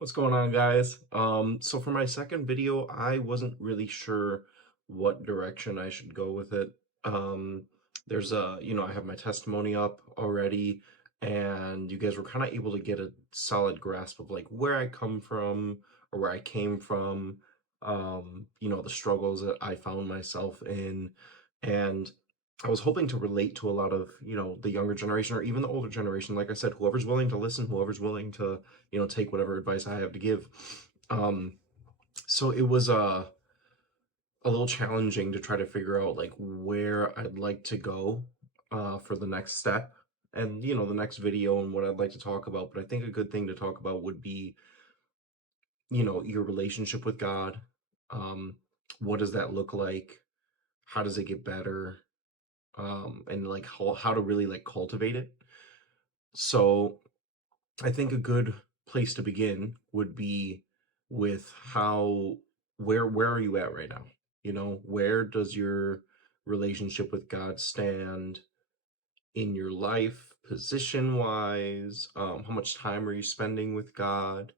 What's going on, guys? So for my second video, I wasn't really sure what direction I should go with it. Um, I have my testimony up already, and you guys were kind of able to get a solid grasp of like where I come from or where I came from, the struggles that I found myself in. And I was hoping to relate to a lot of, the younger generation or even the older generation. Like I said, whoever's willing to listen, whoever's willing to take whatever advice I have to give. Um, so it was a little challenging to try to figure out like where I'd like to go for the next step and the next video and what I'd like to talk about. But I think a good thing to talk about would be your relationship with God. Um, what does that look like? How does it get better? And like how to really like cultivate it. So I think a good place to begin would be with where are you at right now? Where does your relationship with God stand in your life, position wise? How much time are you spending with God?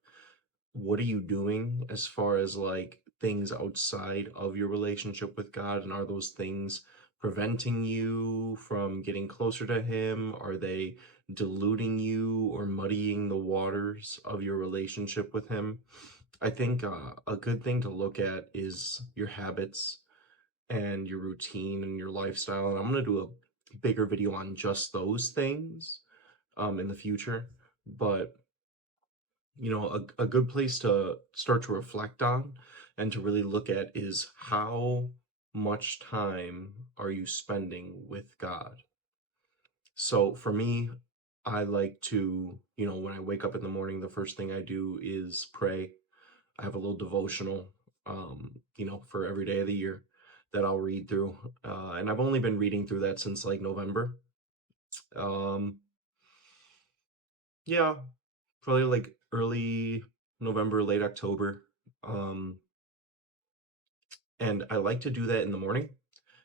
What are you doing as far as like things outside of your relationship with God? And are those things preventing you from getting closer to Him? Are they diluting you or muddying the waters of your relationship with Him? I think a good thing to look at is your habits and your routine and your lifestyle. And I'm going to do a bigger video on just those things in the future. But a good place to start to reflect on and to really look at is how much time are you spending with God? So for me, I like to, when I wake up in the morning, the first thing I do is pray. I have a little devotional, for every day of the year that I'll read through. And I've only been reading through that since like November. Um, yeah, probably like early November, late October. Um, And I like to do that in the morning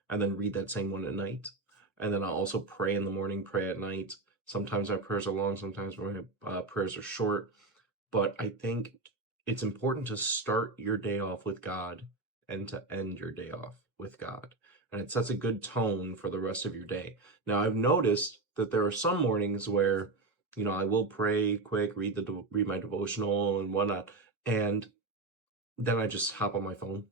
and then read that same one at night. And then I'll also pray in the morning, pray at night. Sometimes my prayers are long, sometimes my prayers are short. But I think it's important to start your day off with God and to end your day off with God. And it sets a good tone for the rest of your day. Now, I've noticed that there are some mornings where, I will pray quick, read my devotional and whatnot, and then I just hop on my phone.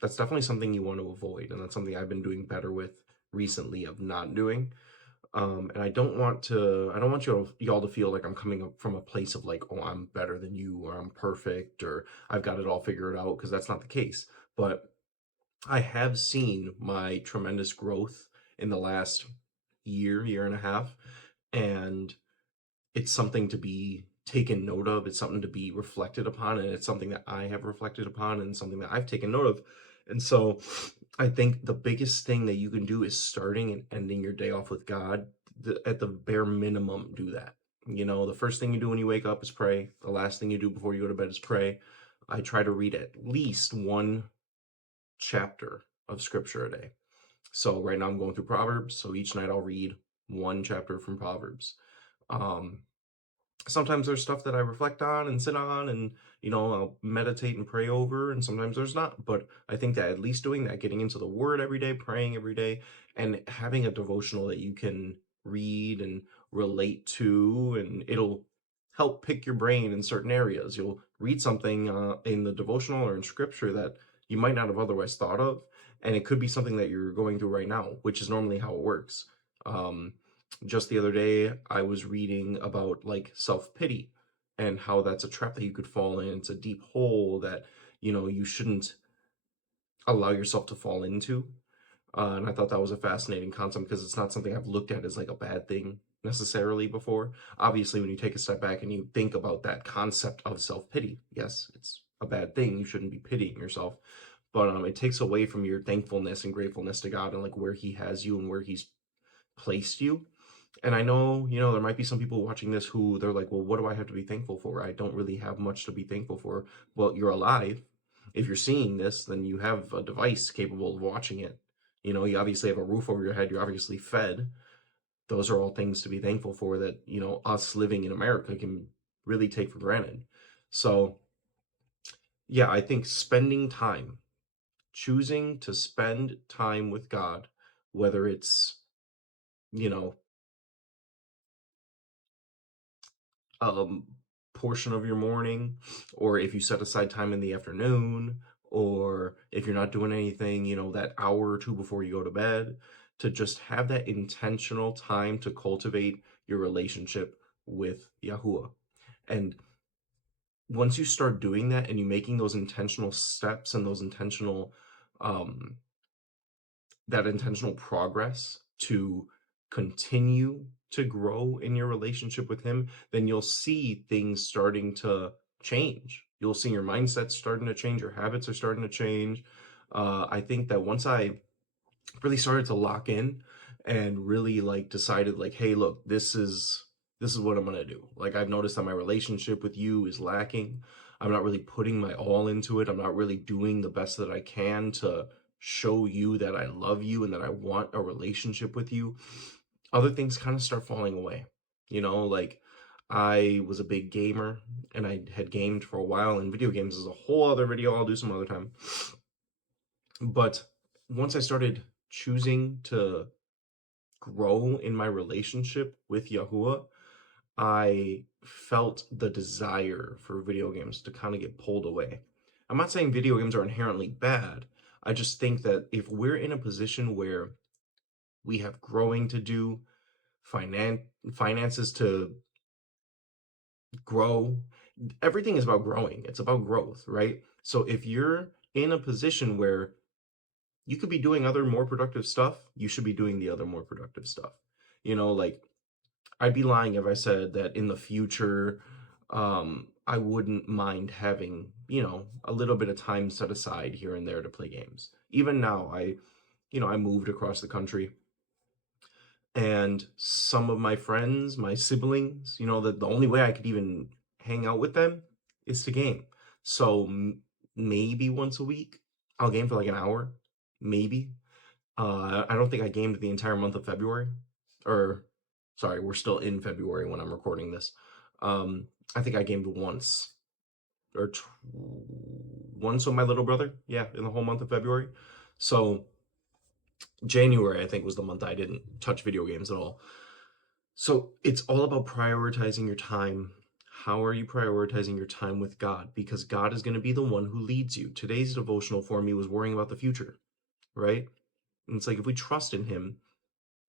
That's definitely something you want to avoid, and that's something I've been doing better with recently of not doing. And I don't want y'all to feel like I'm coming up from a place of like, oh, I'm better than you, or I'm perfect, or I've got it all figured out, because that's not the case. But I have seen my tremendous growth in the last year and a half, and it's something to be taken note of. It's something to be reflected upon, and it's something that I have reflected upon and something that I've taken note of. And so I think the biggest thing that you can do is starting and ending your day off with God. At the bare minimum, do that. The first thing you do when you wake up is pray. The last thing you do before you go to bed is pray. I try to read at least one chapter of scripture a day. So right now I'm going through Proverbs. So each night I'll read one chapter from Proverbs. Um, Sometimes there's stuff that I reflect on and sit on and, I'll meditate and pray over, and sometimes there's not. But I think that at least doing that, getting into the word every day, praying every day, and having a devotional that you can read and relate to, and it'll help pick your brain in certain areas. You'll read something in the devotional or in scripture that you might not have otherwise thought of, and it could be something that you're going through right now, which is normally how it works. Um, just the other day, I was reading about like self-pity and how that's a trap that you could fall in. It's a deep hole that, you shouldn't allow yourself to fall into. And I thought that was a fascinating concept because it's not something I've looked at as like a bad thing necessarily before. Obviously, when you take a step back and you think about that concept of self-pity, yes, it's a bad thing. You shouldn't be pitying yourself. But it takes away from your thankfulness and gratefulness to God and like where He has you and where He's placed you. And I know, there might be some people watching this who they're like, well, what do I have to be thankful for? I don't really have much to be thankful for. Well, you're alive. If you're seeing this, then you have a device capable of watching it. You obviously have a roof over your head. You're obviously fed. Those are all things to be thankful for that, us living in America can really take for granted. So, yeah, I think spending time, choosing to spend time with God, whether it's, you know, um portion of your morning, or if you set aside time in the afternoon, or if you're not doing anything, that hour or two before you go to bed, to just have that intentional time to cultivate your relationship with Yahuah. And once you start doing that and you making those intentional steps and those intentional um that intentional progress to continue to grow in your relationship with him, then you'll see things starting to change. You'll see your mindset starting to change, your habits are starting to change. I think that once I really started to lock in and really like decided like, hey, look, this is what I'm gonna do. Like, I've noticed that my relationship with you is lacking. I'm not really putting my all into it. I'm not really doing the best that I can to show you that I love you and that I want a relationship with you. Other things kind of start falling away. Like, I was a big gamer and I had gamed for a while, and video games is a whole other video I'll do some other time. But once I started choosing to grow in my relationship with Yahuah, I felt the desire for video games to kind of get pulled away. I'm not saying video games are inherently bad. I just think that if we're in a position where we have growing to do, finan- finances to grow, everything is about growing. It's about growth, right? So if you're in a position where you could be doing other more productive stuff, you should be doing the other more productive stuff. Like, I'd be lying if I said that in the future, I wouldn't mind having, a little bit of time set aside here and there to play games. Even now, I moved across the country, and some of my friends, my siblings, that the only way I could even hang out with them is to game. So maybe once a week, I'll game for like an hour, maybe. I don't think I gamed the entire month of February. Or, sorry, we're still in February when I'm recording this. I think I gamed once or once with my little brother. Yeah, in the whole month of February. So January, I think, was the month I didn't touch video games at all. So it's all about prioritizing your time. How are you prioritizing your time with God? Because God is going to be the one who leads you. Today's devotional for me was worrying about the future, right? And it's like, if we trust in Him,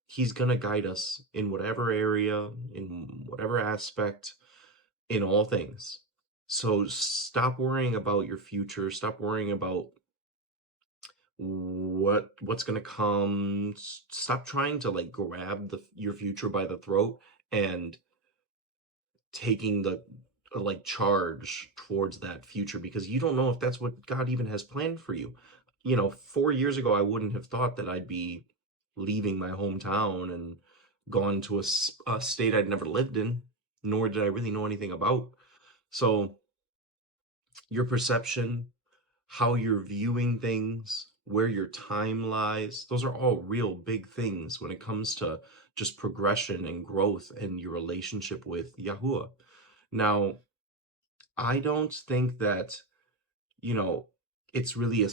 He's going to guide us in whatever area, in whatever aspect, in all things. So stop worrying about your future. Stop worrying about what's going to come. Stop trying to like grab your future by the throat and taking the like charge towards that future, because you don't know if that's what God even has planned for you. 4 years ago, I wouldn't have thought that I'd be leaving my hometown and gone to a state I'd never lived in, nor did I really know anything about. So your perception, how you're viewing things, where your time lies, those are all real big things when it comes to just progression and growth in your relationship with Yahuah. Now, I don't think that, you know, it's really a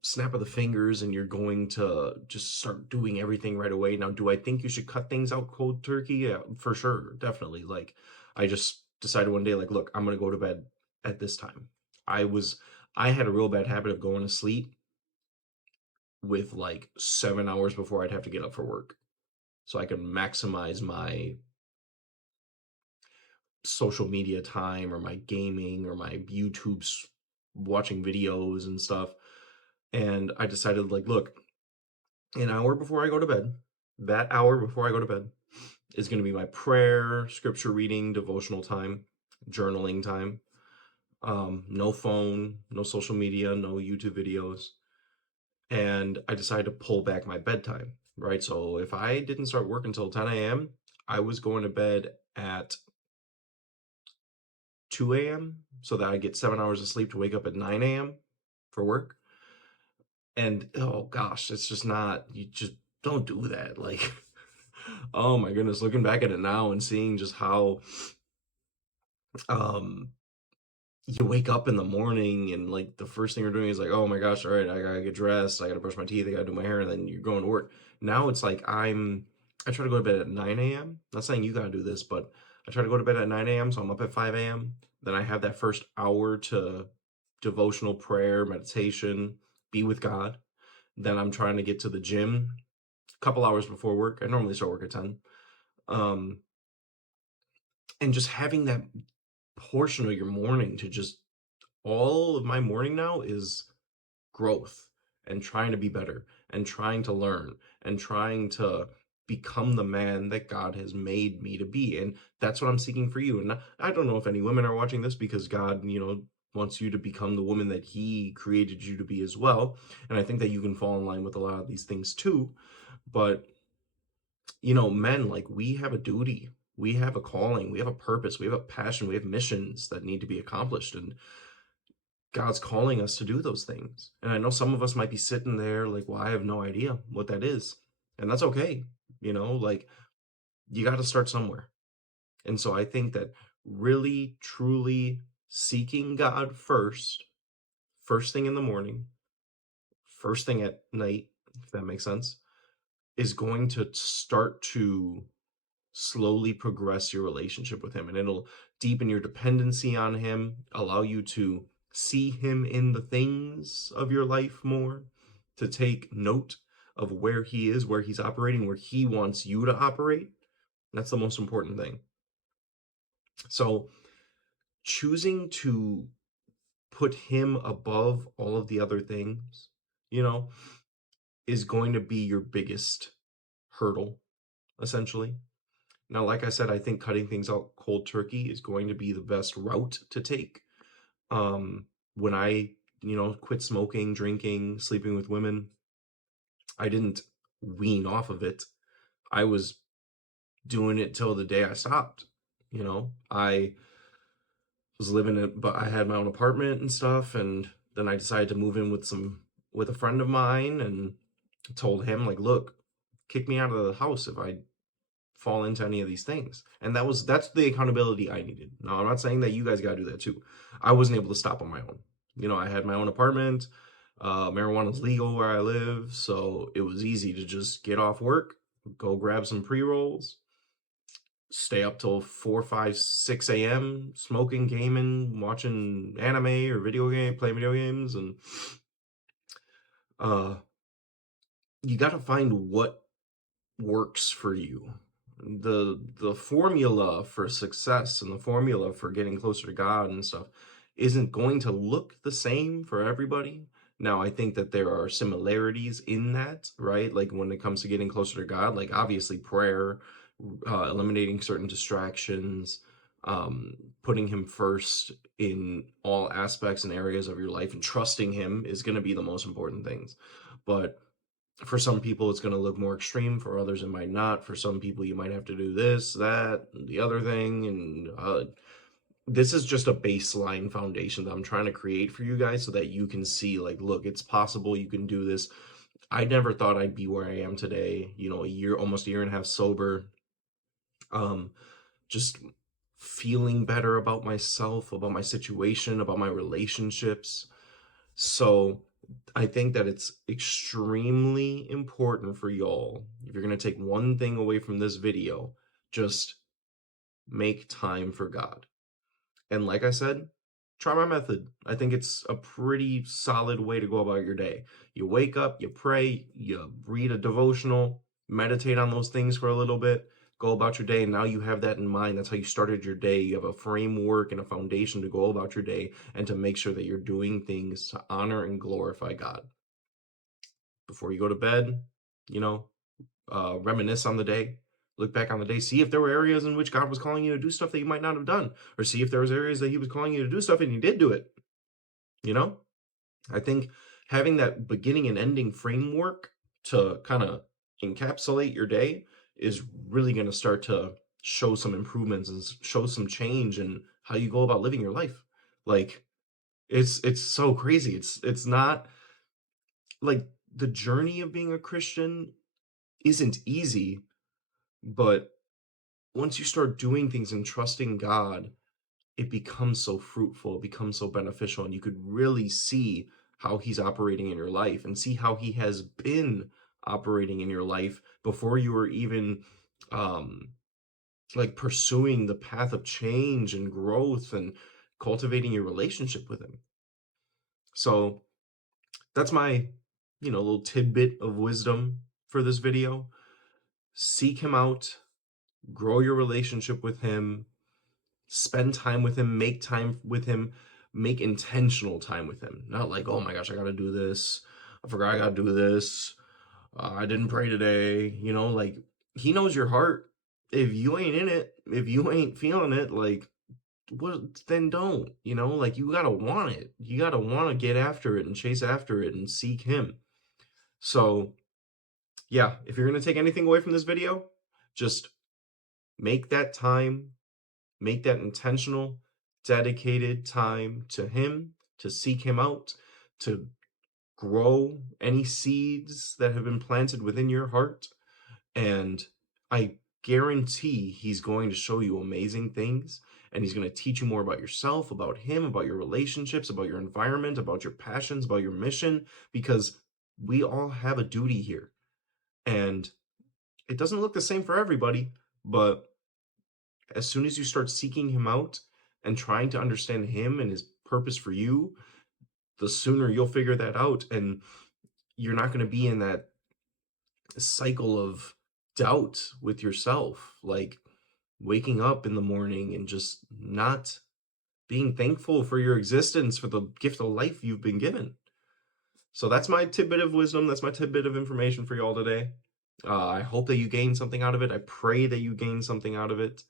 snap of the fingers and you're going to just start doing everything right away. Now, do I think you should cut things out cold turkey? Yeah, for sure, definitely. Like, I just decided one day, like, look, I'm gonna go to bed at this time. I was, I had a real bad habit of going to sleep with like 7 hours before I'd have to get up for work, so I can maximize my social media time or my gaming or my YouTube's watching videos and stuff. And I decided, like, look, an hour before I go to bed, that hour before I go to bed is going to be my prayer, scripture reading, devotional time, journaling time. No phone, no social media, no YouTube videos. And I decided to pull back my bedtime, right? So if I didn't start work until 10 a.m., I was going to bed at 2 a.m. so that I get 7 hours of sleep to wake up at 9 a.m. for work. And oh gosh, it's just not, you just don't do that. Like, oh my goodness, looking back at it now and seeing just how um you wake up in the morning and like the first thing you're doing is like, oh my gosh, all right, I gotta get dressed, I gotta brush my teeth, I gotta do my hair, and then you're going to work. Now it's like I try to go to bed at 9 a.m. Not saying you gotta do this, but I try to go to bed at 9 a.m. So I'm up at 5 a.m. Then I have that first hour to devotional prayer, meditation, be with God. Then I'm trying to get to the gym a couple hours before work. I normally start work at 10. Um, and just having that portion of your morning to just all of my morning now is growth and trying to be better and trying to learn and trying to become the man that God has made me to be. And that's what I'm seeking for you. And I don't know if any women are watching this because God, wants you to become the woman that He created you to be as well. And I think that you can fall in line with a lot of these things too. But, men, like, we have a duty. We have a calling, we have a purpose, we have a passion, we have missions that need to be accomplished. And God's calling us to do those things. And I know some of us might be sitting there like, well, I have no idea what that is. And that's okay. Like, you got to start somewhere. And so I think that really, truly seeking God first thing in the morning, first thing at night, if that makes sense, is going to start to slowly progress your relationship with Him, and it'll deepen your dependency on Him, allow you to see Him in the things of your life more, to take note of where He is, where He's operating, where He wants you to operate. That's the most important thing. So choosing to put Him above all of the other things, you know, is going to be your biggest hurdle, essentially. Now, like I said, I think cutting things out cold turkey is going to be the best route to take. When I, quit smoking, drinking, sleeping with women, I didn't wean off of it. I was doing it till the day I stopped. I was living it, but I had my own apartment and stuff, and then I decided to move in with a friend of mine, and told him like, look, kick me out of the house if I fall into any of these things. And that's the accountability I needed. Now, I'm not saying that you guys got to do that too. I wasn't able to stop on my own. I had my own apartment. Marijuana is legal where I live, so it was easy to just get off work, go grab some pre-rolls, stay up till 4, 5, 6 a.m. smoking, gaming, watching anime or playing video games. And uh you got to find what works for you. The formula for success and the formula for getting closer to God and stuff isn't going to look the same for everybody. Now, I think that there are similarities in that, right? Like when it comes to getting closer to God, like obviously prayer, eliminating certain distractions, putting Him first in all aspects and areas of your life, and trusting Him is going to be the most important things. But for some people it's going to look more extreme, for others it might not. For some people you might have to do this, that, the other thing. And this is just a baseline foundation that I'm trying to create for you guys so that you can see like, look, it's possible, you can do this. I never thought I'd be where I am today, almost a year and a half sober, um just feeling better about myself, about my situation, about my relationships. So I think that it's extremely important for y'all, if you're going to take one thing away from this video, just make time for God. And like I said, try my method. I think it's a pretty solid way to go about your day. You wake up, you pray, you read a devotional, meditate on those things for a little bit, go about your day, and now you have that in mind. That's how you started your day. You have a framework and a foundation to go about your day and to make sure that you're doing things to honor and glorify God. Before you go to bed, you know, reminisce on the day, look back on the day, see if there were areas in which God was calling you to do stuff that you might not have done, or see if there was areas that He was calling you to do stuff and you did do it. You know, I think having that beginning and ending framework to kind of encapsulate your day is really going to start to show some improvements and show some change in how you go about living your life. Like, it's so crazy. It's not like, the journey of being a Christian isn't easy, but once you start doing things and trusting God, it becomes so fruitful, it becomes so beneficial, and you could really see how he's operating in your life and see how he has been operating in your life before you were even um like pursuing the path of change and growth and cultivating your relationship with him. So that's my, little tidbit of wisdom for this video. Seek him out, grow your relationship with him, spend time with him, make time with him, make intentional time with him. Not like, oh my gosh, I gotta do this. I forgot I gotta do this. I didn't pray today. Like he knows your heart. If you ain't in it, if you ain't feeling it, like, well, then don't. Like you gotta want it. You gotta want to get after it and chase after it and seek him. So yeah, if you're gonna take anything away from this video, just make that time, make that intentional, dedicated time to him, to seek him out, to grow any seeds that have been planted within your heart. And I guarantee he's going to show you amazing things. And he's going to teach you more about yourself, about him, about your relationships, about your environment, about your passions, about your mission, because we all have a duty here. And it doesn't look the same for everybody, but as soon as you start seeking him out and trying to understand him and his purpose for you, the sooner you'll figure that out. And you're not going to be in that cycle of doubt with yourself, like waking up in the morning and just not being thankful for your existence, for the gift of life you've been given. So that's my tidbit of wisdom. That's my tidbit of information for y'all today. I hope that you gain something out of it. I pray that you gain something out of it.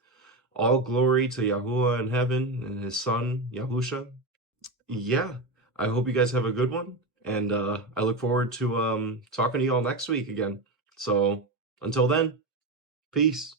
All glory to Yahuah in heaven and his son, Yahusha. Yeah, I hope you guys have a good one. And I look forward to talking to you all next week again. So until then, peace.